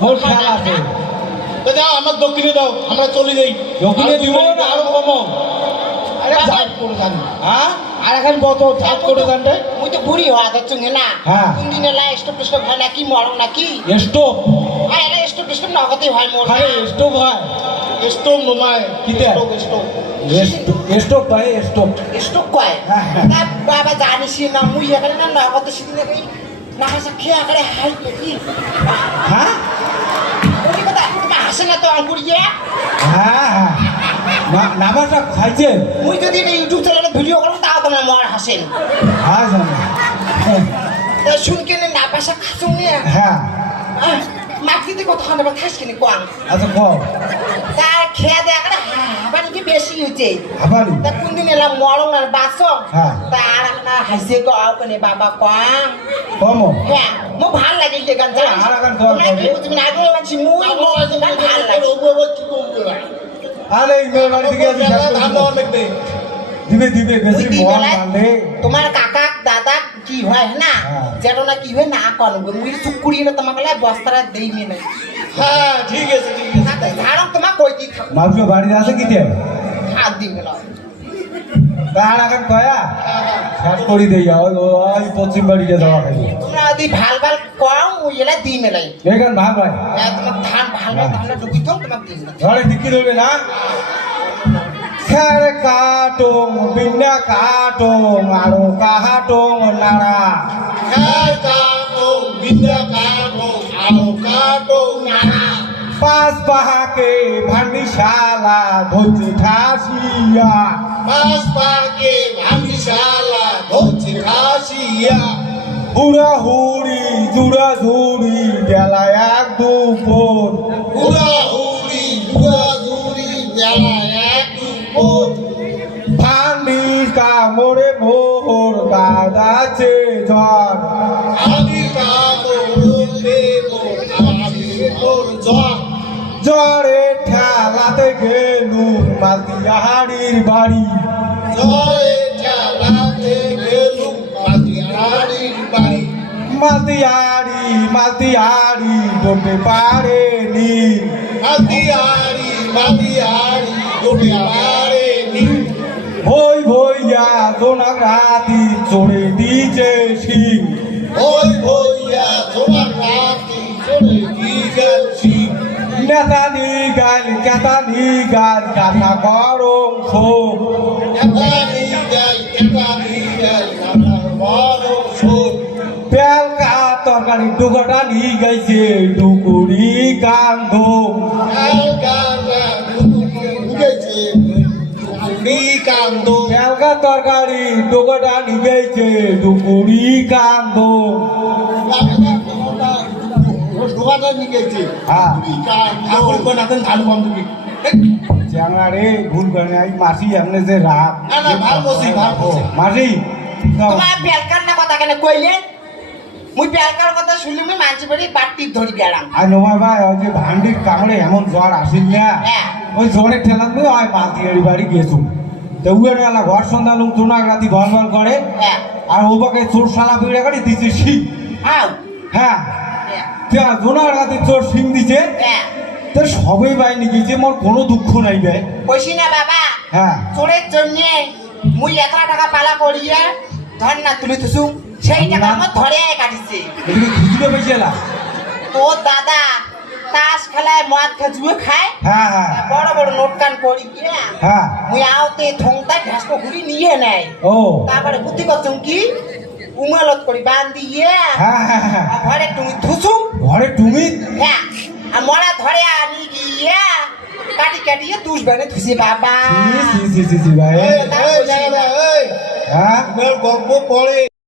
মোর খেয়াল আছে দাও আমার দক্ষিণে দাও আমরা চলে যাই দক্ষিণে দিব না আরো কমো আরে যাই করে জানি হ্যাঁ আর এখন কত চাপ করে জানতে মুই তো বুড়ি হওয়া যাচ্ছে না হ্যাঁ। কোন দিনে লাই স্টপ স্টপ হয় নাকি মরো নাকি স্টোভ আর এলা স্টপ স্টপ নগদই হয় মোর আরে স্টোভ হয় স্টোভ নমায় কিতে? স্টোভ স্টোভ ভাই স্টোভ স্টপ কয় হ্যাঁ, হ্যাঁ। তা বাবা জানিস না মুই এখানে না নগদ সিদিন কই না হাসা খেয়ে আকারে হাই কি হ্যাঁ ওই কথা তুমি হাসে না তো আঙ্গুরিয়ে হ্যাঁ হ্যাঁ নামাজটা খাইছে মুই যদি ইউটিউব চ্যানেলে ভিডিও করব তাও তোমরা মর হাসেন হ্যাঁ জানি তা শুন কেনে না পাশা খাসুন নিয়ে হ্যাঁ মাটিতে কত খান আবার খাস কিনে কোয়াং আচ্ছা কও তার খেয়ে দেয়া করে আবার কি বেশি হইছে আবার তা কোন দিন এলাম মরং আর বাসো হ্যাঁ। তার না হাসে গো আও কনে বাবা কোয়াং কমো হ্যাঁ মো ভাল লাগে যে গান জানিস আর গান কর তোমরা কি বুঝবি না আগে মানছি মুই মো গান ভাল লাগে কি করবে আরে ইমেল বাড়ি থেকে আসি ধান দেওয়া লাগবে দিবে দিবে বেশি বুঝলি মন বেলায় মানলে তোমার কাকা দাদা কি হয় না হ্যাঁ। যেটা না কি হয় না কোন মুই চুপ করিয়ে তোমাকে লাই বস্তারা দেই নি না হ্যাঁ ঠিক আছে ধারক তোমার কই দি থাক মাউসি বাড়িতে আছে কিতে হাত দি গেল তার এখন কয়া শেষ করি দেই ওই পশ্চিম বাড়িতে যাওয়া খালি তোমরা যদি ভাল ভাল কম মুই এলা দি মেলাই এখান ভাগ ভাই তোমার ধান ভাল ভাল তাহলে ডুবি তো তোমাকে দিই ধরে দিকি ধরবে না খের কাটং বিন্যা কাটং আরো কাহাটং নাড়া খাই কাটো বিদ্যা কাটো আলো কাটো নানা পাঁচ পাহাকে ভান্ডিশালা ধরছে ঠাসিয়া পাঁচ পাকে ভাবিশালা ধরছে খাসিয়া বুড়া হুড়ি জুড়া ঝুড়ি বেলা এক দুপুর পুরা হুড়ি পুরা ঝুড়ি বেলা এক দুপুর ভান্ডির কামড়ে ভোর বাজাচ্ছে ঝড় আমি কামড়ে আমি তোর জন জ্বরে ঠেলাতে গেলুম মালতিয়াহাড়ির বাড়ি জয় চালাতে গেলুম মাটিয়ারির বাড়ি মালতিয়াহাড়ি ডোবে পারেনি মাটিয়ারি ডুবে পারেনি হই ভইয়া জোনাক রাতি চড়ে দিছে সিং ওই ভইয়া তোমার রাতি চলে গেছি নেতানি গাল কেতানি গাল কাথা গরম শোক একানি গাই আমার বড় শোক পেলকা তরকারি ডুগোটা নিয়ে গেছে ডুকুরি কান্ধ উঠেছে কান্দ পেলকা তরকারি ডুগোটা নিয়ে গেছে ডুকুরি কান্ধ ঢোকাটা নিয়ে গেছে হ্যাঁ ঠাকুর নাতেন ধান বান্ধবী চ্যাংড়া রে ভুল করে নাই মাসি এমনি যে রাত না, না, ভাল বসি, ভাল বসি। মাসি দাও। তোমার বেলকার না কথা কেন কইলে মুই বেলকার কথা শুনলি মুই মানছি বাড়ি বাট্টি ধরি বেড়াম আর নোমা ভাই ওই যে ভান্ডির কামড়ে এমন জ্বর আসিল না হ্যাঁ। ওই জ্বরে ঠেলাম না ওই মালতিয়ারি বাড়ি গেছুম তো উয়ের বেলা ঘর সন্ধ্যা লুম চোনাক রাতি ভল ভল করে হ্যাঁ আর ও বাকে চোর শালা বিড়ে করে দিছে শিং আও হ্যাঁ হ্যাঁ জোনাক রাতি চোর শিং দিছে হ্যাঁ তো সবই বাইনি গেছে মোর কোনো দুঃখ নাই বে কইছি না বাবা হ্যাঁ চোরের জন্য মুই 1 টাকা পালা করিয়া ধর না তুলি তুসু সেই টাকা আমার ধরে কাটিছে এদিকে খুচরো পেয়েছিলা তোর দাদা তাস খেলায় মদ খেজুয়ে খায় হ্যাঁ হ্যাঁ বড় বড় নোট কান করি গিয়া হ্যাঁ মুই আওতে থংতা ঘাসকো ঘুরি নিয়ে নেয় ও তারপরে বুদ্ধি করছুম কি উমালত করি বান্ধি ইয়ে হ্যাঁ হ্যাঁ হ্যাঁ ঘরে তুমি থুসুম ঘরে তুমি হ্যাঁ আর মরা ধরে আনি গিয়া কাটি কাটিয়ে তুষ বানে থুসি বাবা সি সি সি সি ভাই এই, এই, এই, হ্যাঁ গল্প পড়ে